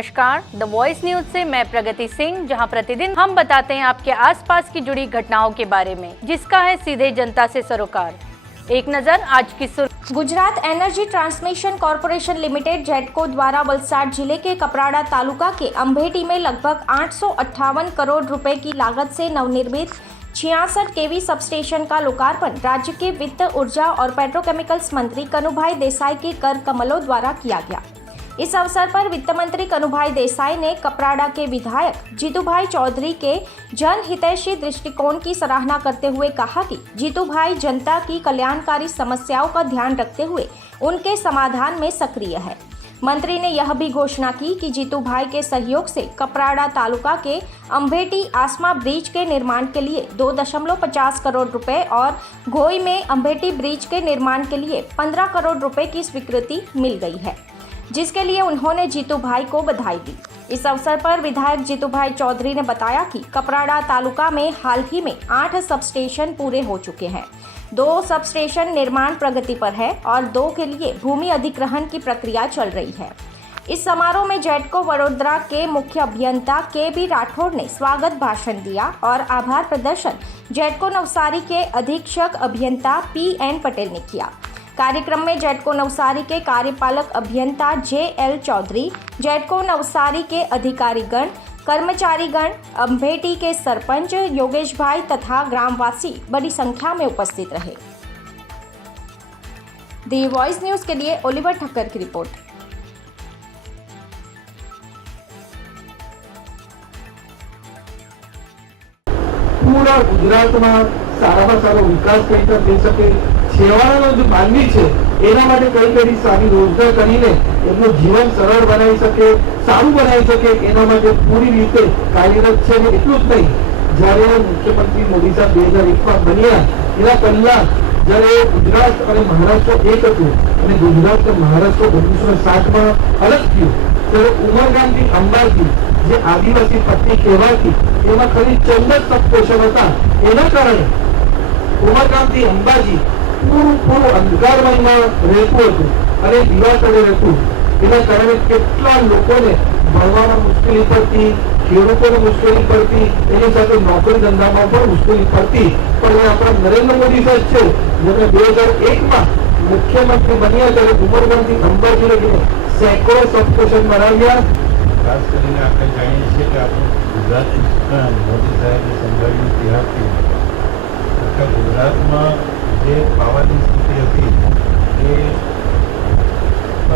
नमस्कार, the voice news से मैं प्रगति सिंह, जहां प्रतिदिन हम बताते हैं आपके आसपास की जुड़ी घटनाओं के बारे में, जिसका है सीधे जनता से सरोकार। एक नजर आज की सुर्खियों। Gujarat energy transmission corporation limited GETCO द्वारा वलसाड जिले के कपराड़ा तालुका के अंभेटी में लगभग 858 करोड़ रुपए की लागत से नवनिर्मित 66 केवी सबस्टेशन का लोकार्पण राज्य के वित्त, ऊर्जा और पेट्रोकेमिकल्स मंत्री कनुभाई देसाई के कर कमलों द्वारा किया गया। इस अवसर पर वित्त मंत्री कनुभाई देसाई ने कपराड़ा के विधायक जीतूभाई चौधरी के जनहितैषी दृष्टिकोण की सराहना करते हुए कहा कि जीतूभाई जनता की कल्याणकारी समस्याओं का ध्यान रखते हुए उनके समाधान में सक्रिय है। मंत्री ने यह भी घोषणा की कि जीतूभाई के सहयोग से कपराड़ा तालुका के अंभेटी आसमा ब्रिज के निर्माण के लिए 2.50 करोड़ रुपए और घोई में अंभेटी ब्रिज के निर्माण के लिए 15 करोड़ रुपए की स्वीकृति मिल गई है, जिसके लिए उन्होंने जीतूभाई को बधाई दी। इस अवसर पर विधायक जीतूभाई चौधरी ने बताया कि कपराड़ा तालुका में हाल ही में 8 सबस्टेशन पूरे हो चुके हैं, 2 सबस्टेशन निर्माण प्रगति पर है और 2 के लिए भूमि अधिग्रहण की प्रक्रिया चल रही है। इस समारोह में जेटको वडोदरा के मुख्य अभियंता के.बी. राठौड़ ने स्वागत भाषण दिया और आभार प्रदर्शन जेटको नवसारी के अधीक्षक अभियंता P.N. पटेल ने किया। कार्यक्रम में जेटको नवसारी के कार्यपालक अभियंता J.L. चौधरी, जेटको नवसारी के अधिकारीगण, कर्मचारीगण, अंभेटी के सरपंच योगेश भाई तथा ग्रामवासी बड़ी संख्या में उपस्थित रहे। दी वॉइस न्यूज के लिए ओलिवर ठक्कर की रिपोर्ट। पूरा गुजरात में सारा सारो विकास कई રીતે થઈ શકે, છેવાડાનો જે માનવી છે એના માટે કઈ સારી રોજગાર કરીને એમનું જીવન સરળ બનાવી શકે, સારું બનાવી શકે, એના માટે પૂરી રીતે કાર્યરત છે। અને એટલું જ નહીં, જ્યારે મુખ્યમંત્રી મોદી સાહેબ 2001માં બન્યા એના પહેલા જ્યારે ગુજરાત અને મહારાષ્ટ્ર એક હતું અને ગુજરાત અને મહારાષ્ટ્ર 1960માં અલગ થયું, ત્યારે ઉમરગામથી અંબાજી જે આદિવાસી પટ્ટી કહેવાતી એમાં ખાલી 14 સબસ્ટેશન હતા। એના કારણે ઉમરગામથી અંબાજી પૂરું અંધકારમયમાં રહેતું હતું અને દીવા તળે રહેતું। એના કારણે કેટલા લોકોને ભણવામાં મુશ્કેલી પડતી, ખેડૂતોને મુશ્કેલી પડતી, એની સાથે નોકરી ધંધામાં પણ મુશ્કેલી પડતી। પણ એ આપણા નરેન્દ્ર મોદી સાહેબ છે, જેમણે 2001માં મુખ્યમંત્રી બન્યા ત્યારે ઉમરગામથી અંબાજી લગીને સેંકડો સબસ્ટેશન બનાવ્યા। ખાસ કરીને આપણે જાણીએ છીએ કે આપણું ગુજરાતનું સ્થાન મોદી સાહેબે સંભાળ્યું ત્યારથી આખા ગુજરાતમાં જે પાવાની સ્થિતિ હતી એ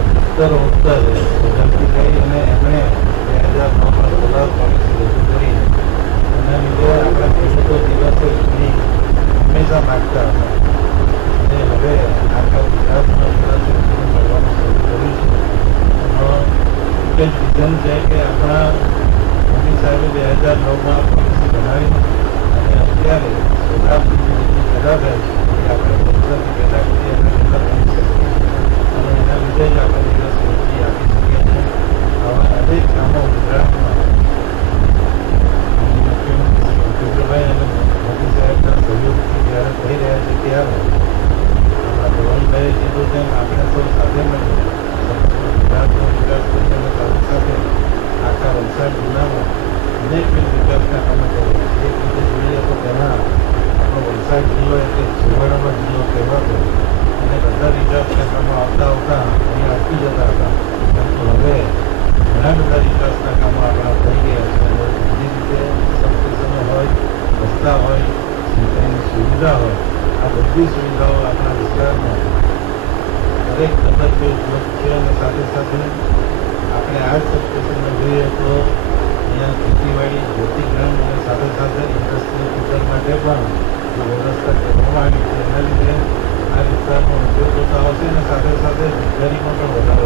ઉત્તરોત્તર સુધરતી ગઈ અને એમણે 2009માં સોલાર પોલિસી રજૂ કરી। એના લીધે આપણા ખેડૂતો દિવસે સુધી હંમેશા માગતા હતા અને હવે આખા ગુજરાતમાં સોલાર પોલિસી મળવાનું શરૂ કર્યું છે। એનો એક જ રીઝન છે કે આપણા મોદી સાહેબે 2009માં પોલિસી બનાવી અને અત્યારે સોલાર ધરાવે એ આપણે ગુજરાતી પેદા કરીએ એના લીધે બની શકીએ અને એના લીધે જ આપણે દિવસ રોજી આપી શકીએ છીએ। આવા અનેક કામો ગુજરાતમાં મુખ્યમંત્રી ભૂપેન્દ્રભાઈ અને મોદી સાહેબના સહયોગથી જ્યારે થઈ રહ્યા છે ત્યારે આપણા ધવલભાઈએ કીધું તેમ આપણે સૌ સાથે મળી ગુજરાતનો વિકાસ કરી અને સાથે સાથે આખા વલસાડ જિલ્લામાં અનેકવિધ વિકાસના કામો કરીએ। એક રીતે જોઈએ તો પહેલાં આપણો વલસાડ જિલ્લો એટલે છેવાડાનો જિલ્લો કહેવાતો અને બધા વિકાસના કામો આવતા અહીંયા અટકી જતા હતા, પરંતુ હવે ઘણા બધા વિકાસના કામો આપણા થઈ ગયા છે અને બીજી રીતે સબસ્ટેશનો હોય, રસ્તા હોય, સિંચાઈની સુવિધા હોય, આ બધી સુવિધાઓ આપણા વિસ્તારમાં દરેક તબક્કે ઉપલબ્ધ છે। અને સાથે સાથે આપણે આ જ સબસ્ટેશનમાં જોઈએ તો અહીંયા ખેતીવાડી, જ્યોતિગ્રામ અને સાથે સાથે ઇન્ડસ્ટ્રીયલ ફીચર માટે પણ જે વ્યવસ્થા કરવામાં આવી છે એના લીધે આ વિસ્તારમાં ઉદ્યોગો આવશે અને સાથે સાથે રોજગારીમાં પણ વધારો